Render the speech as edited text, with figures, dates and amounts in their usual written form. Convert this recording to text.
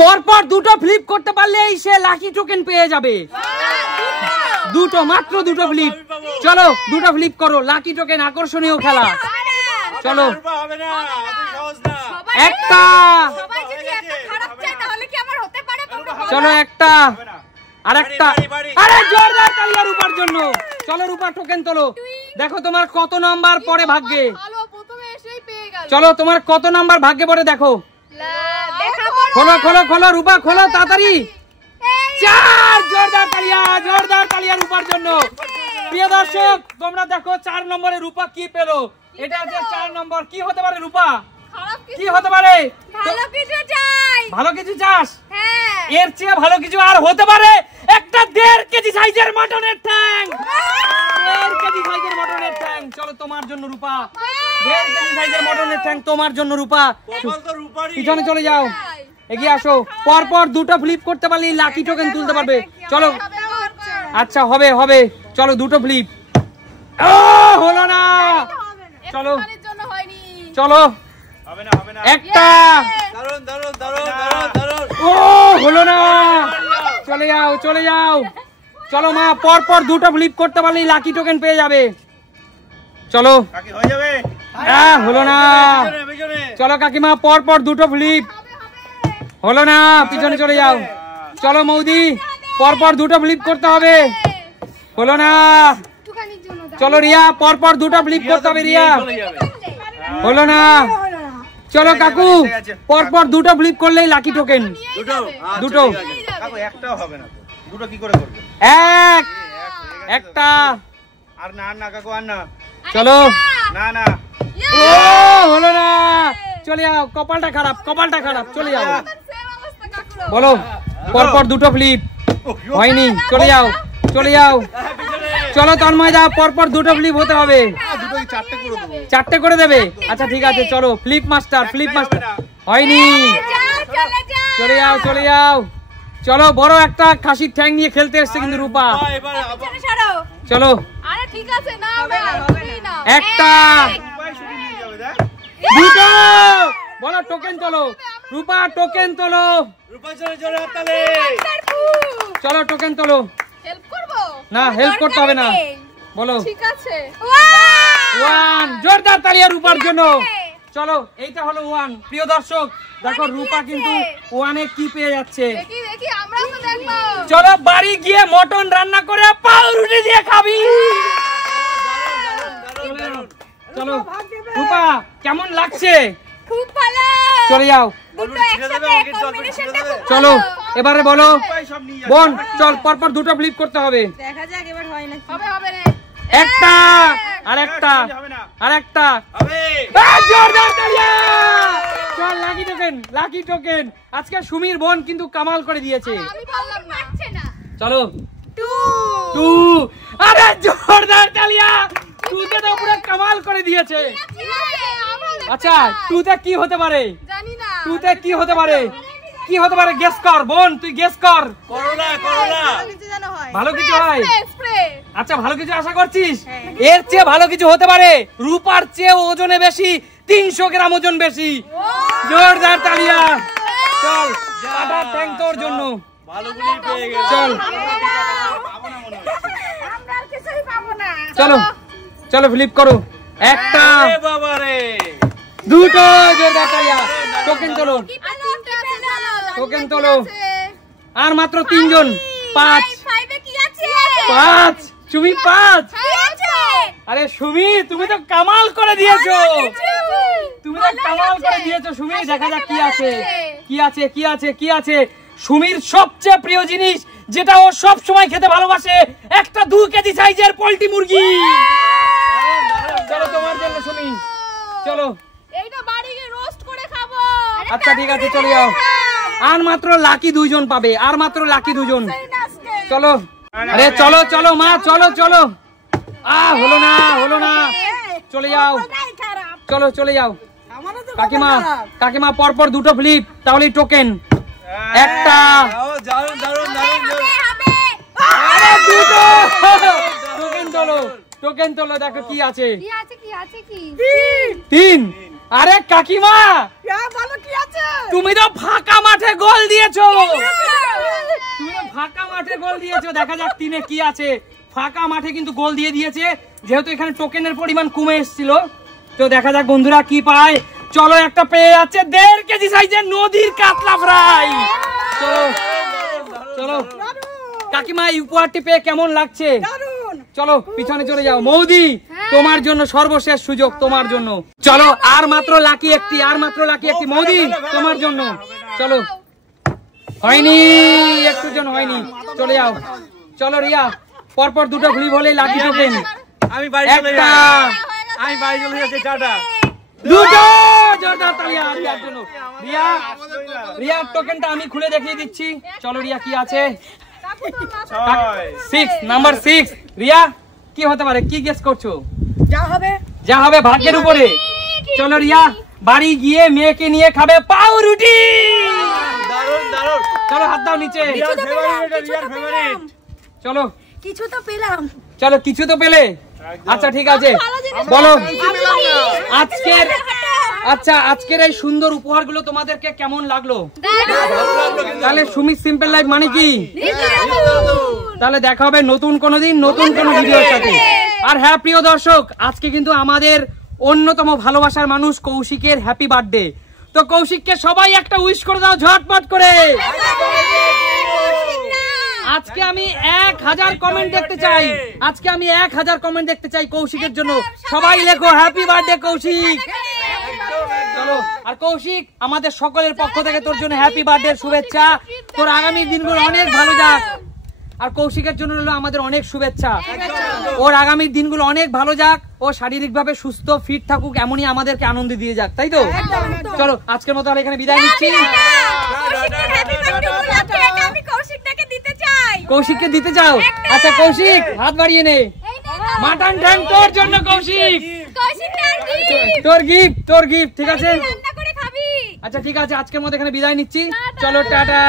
পরপর দুটো ফ্লিপ করতে পারলেই সে লাকি টোকেন পেয়ে যাবে। দুটো, মাত্র দুটো ফ্লিপ। চলো দুটো ফ্লিপ করো, লাকি টোকেন আকর্ষণীয় খেলা। চলো একটা, চলো একটা, আরেকটা। আরে জোরদার তালি রূপার জন্য। চলো রূপা টোকেন তোলো, দেখো তোমার কত নাম্বার পরে ভাগ্যে। চলো তোমার কত নাম্বার ভাগ্যে পড়ে দেখো। খোলো খোলো খোলো রূপা, খোলো তাড়াতাড়ি। 4, জোরদার তালিয়া, জোরদার তালিয়া রূপার জন্য। প্রিয় দর্শক তোমরা দেখো 4 নম্বরে রূপা কি পেলো। এটা আছে 4 নম্বর। কি হতে পারে রূপা? কি হতে পারে? ভালো কিছু চাই। ভালো কিছু চাস? হ্যাঁ। এর চেয়ে ভালো কিছু আর হতে পারে? একটা 1.5 কেজি সাইজের মটনের ঠ্যাং। 1.5 কেজি সাইজের মটনের ঠ্যাং। চলো তোমার জন্য রূপা। 1.5 কেজি সাইজের মটনের ঠ্যাং তোমার জন্য রূপা। পিছনে চলে যাও, এগিয়ে আসো। পরপর দুটো ফ্লিপ করতে পারলে লাকি টোকেন তুলতে পারবে। চলো আচ্ছা হবে হবে। চলো দুটো ফ্লিপ। হলো না। চলো চলো একটা। ও হলো না। চলে যাও চলে যাও। চলো মা, পরপর দুটো ফ্লিপ করতে পারলেই লাকি টোকেন পেয়ে যাবে। চলো হলো না। চলো কাকিমা, পরপর দুটো ফ্লিপ। হলো না, পিছনে চলে যাও। চলো মৌদি, পরপর দুটো ফ্লিপ করতে হবে। হলো না। চলো রিয়া, পরপর দুটো ফ্লিপ করতে হবে রিয়া। হলো না। চলো কাকু, পরপর দুটো ফ্লিপ করলেই লাকি টোকেন। দুটো, একটাও হবে না। দুটো কি করে করবে? একটা। আর না না কাকু, আর না। চলো না না। ও হলো না। চলে যাও, কপালটা খারাপ, কপালটা খারাপ। চলে যাও। বলো পরপর দুটো ফ্লিপ হয়নি। চলে যাও চলে যাও। চলো তন্ময় দা, পরপর দুটো ফ্লিপ হতে হবে। 4টে করে দেবে? আচ্ছা ঠিক আছে। চলো ফ্লিপ মাস্টার, ফ্লিপ মাস্টার। হয়নি। চলে যাও চলে যাও। চলো বড় একটা খাসির ঠ্যাং নিয়ে খেলতে এসছে কিন্তু রূপা। চলো একটা, দুটো। বলো টোকেন তোলো রূপা, টোকেন তোলো। চলো টোকেন তোলো। না হেল্প করতে হবে না। বলো ঠিক আছে। 1, জোরদার তালিয়া রূপার জন্য। চলো এইটা হলো 1। প্রিয় দর্শক দেখো রূপা কিন্তু 1-এ কি পেয়ে যাচ্ছে। চলো বাড়ি গিয়ে মটন রান্না করে পাউরুটি দিয়ে খাবি। চলো রূপা, কেমন লাগছে? খুব ভালো। চলে যাও। চলো এবারে বলো বোন, চল পরপর দুটো ফ্লিপ করতে হবে। দেখা যাক এবার হয় নাকি। হবে হবে রে। একটা, আরেকটা, আরেকটা। জোরদার তালিয়া। চল লাকি টোকেন, লাকি টোকেন। আজকে সুমির বোন কিন্তু কামাল করে দিয়েছে। আমি বললাম না। চলো 2। আরে জোরদার তালিয়া। 2তে তো পুরো কামাল করে দিয়েছে। আচ্ছা 2তে কি হতে পারে? জানি না। 2তে কি হতে পারে? কি হতে পারে? গেস কর বোন, তুই গেস কর। Corona corona. ভালো কিছু হয়? স্প্রে। আচ্ছা ভালো কিছু আশা করছিস? এর চেয়ে ভালো কিছু হতে পারে? রূপার চেয়ে ওজনে বেশি, 300 গ্রাম ওজন বেশি। জোরদার তালিয়া। চল কাটা ট্যাং তোর জন্য। ভালোগুলি পেয়ে গেল। চল আমরা আর কিছুই পাবো না। চলো চলো ফ্লিপ করো। একটা, বাবা রে। দুটো। জোরদার তালিয়া। টোকেন তোলো, টোকেন তোলো। আর মাত্র 3 জন। 5। 5 সুমি 5। আরে সুমি তুমি তো কামাল করে দিয়েছো। তুমি তো কামাল করে দিয়েছো সুমি। দেখা যাক কি আছে, কি আছে, কি আছে, কি আছে। সুমির সবচেয়ে প্রিয় জিনিস, যেটা ও সব সময় খেতে ভালোবাসে, একটা 2 কেজি সাইজের পোল্ট্রি মুরগি। চলো তোমার জন্য সুমি। চলো এইটা বাড়ি গিয়ে রোস্ট করে খাবো। আচ্ছা ঠিক আছে চলে যাও। আর মাত্র লাকি 2 জন পাবে, আর মাত্র লাকি 2 জন। চলো আরে চলো চলো মা, চলো চলো। হলো না হলো না। চলে যাও চলো চলে যাও। কাকিমা কাকিমা পরপর দুটো ফ্লিপ, তাহলেই টোকেন। একটা, দারুন দারুন দারুন। আরে দুটো। টোকেন তোলো, টোকেন তোলো। দেখো কি আছে। 3। আরে কাকিমা, বলো কি আছে? তুমি তো ফাঁকা মাঠে গোল দিয়েছো। তুমি তো ফাঁকা মাঠে গোল দিয়েছো। দেখা যাক তিনে কি আছে। ফাঁকা মাঠে কিন্তু গোল দিয়ে দিয়েছে, যেহেতু এখানে টোকেনের পরিমাণ কমে এসেছিল। তো দেখা যাক বন্ধুরা কি পায়। চলো, একটা পেয়ে যাচ্ছে 1.5 কেজি সাইজের নদীর কাতলা ফ্রাই। চলো চলো কাকিমা, এই উপহারটি পেয়ে কেমন লাগছে? চলো পিছনে চলে যাও। মৌদি, তোমার জন্য সর্বশেষ সুযোগ, তোমার জন্য। চলো, আর মাত্র লাকি একটি, আর মাত্র লাকি একটি। মৌদি, তোমার জন্য। চলো, হয়নি, একটুর জন্য হয়নি। চলে যাও। চলো রিয়া, পরপর দুটো ভুলি বলেই লাকি টোকেন। আমি বাড়ি চলে একটা, যাই। আমি বাড়ি চলে যাচ্ছি, টাটা। দুটো। জোরদার তালি রিয়ার জন্য। রিয়া, রিয়ার টোকেনটা আমি খুলে দেখিয়ে দিচ্ছি। চলো রিয়া, কি আছে? 6, নাম্বার 6। রিয়া, কি হতে পারে? কি গেস করছো? যা হবে যা হবে ভাগ্যের উপরে। চলো রিয়া, বাড়ি গিয়ে মেয়েকে নিয়ে খাবে পাউরুটি। দারুণ দারুণ। চলো, হাত দাও নিচে। রিয়ার ফেভারিট, রিয়ার ফেভারিট। চলো কিছু তো পেলাম। চলো, কিছু তো পেলে। আচ্ছা ঠিক আছে, বলো আজকের, আচ্ছা আজকের এই সুন্দর উপহারগুলো তোমাদেরকে কেমন লাগলো? তাহলে সুমিত সিম্পল লাইফ মানে কি? তাহলে দেখা হবে নতুন কোনো দিন, নতুন কোনো ভিডিওর সাথে। আর হ্যাঁ প্রিয় দর্শক, আজকে কিন্তু আমাদের অন্যতম ভালোবাসার মানুষ কৌশিকের হ্যাপি বার্থডে। তো কৌশিককে সবাই একটা উইশ করে দাও ঝটপট করে। আজকে আমি 1000 কমেন্ট দেখতে চাই। আজকে আমি 1000 কমেন্ট দেখতে চাই কৌশিকের জন্য। সবাই লেখো হ্যাপি বার্থডে কৌশিক। চলো, আর কৌশিক, আমাদের সকলের পক্ষ থেকে তোর জন্য হ্যাপি বার্থডে শুভেচ্ছা। তোর আগামী দিনগুলো অনেক ভালো যাক। আর কৌশিকের জন্য হলো আমাদের অনেক শুভেচ্ছা। ওর আগামী দিনগুলো অনেক ভালো যাক। ও শারীরিকভাবে সুস্থ ফিট থাকুক, এমনই আমাদেরকে আনন্দ দিয়ে যাক, তাই তো? চলো, আজকের মতো এখানে বিদায় নিচ্ছি। কৌশিককে দিতে চাও? আচ্ছা কৌশিক, হাত বাড়িয়ে নে। মাটন ঠ্যাং তোর জন্য কৌশিক। তোর গিফট, তোর গিফট, ঠিক আছে? আচ্ছা ঠিক আছে, আজকের মতো এখানে বিদায় নিচ্ছি। চলো টাটা।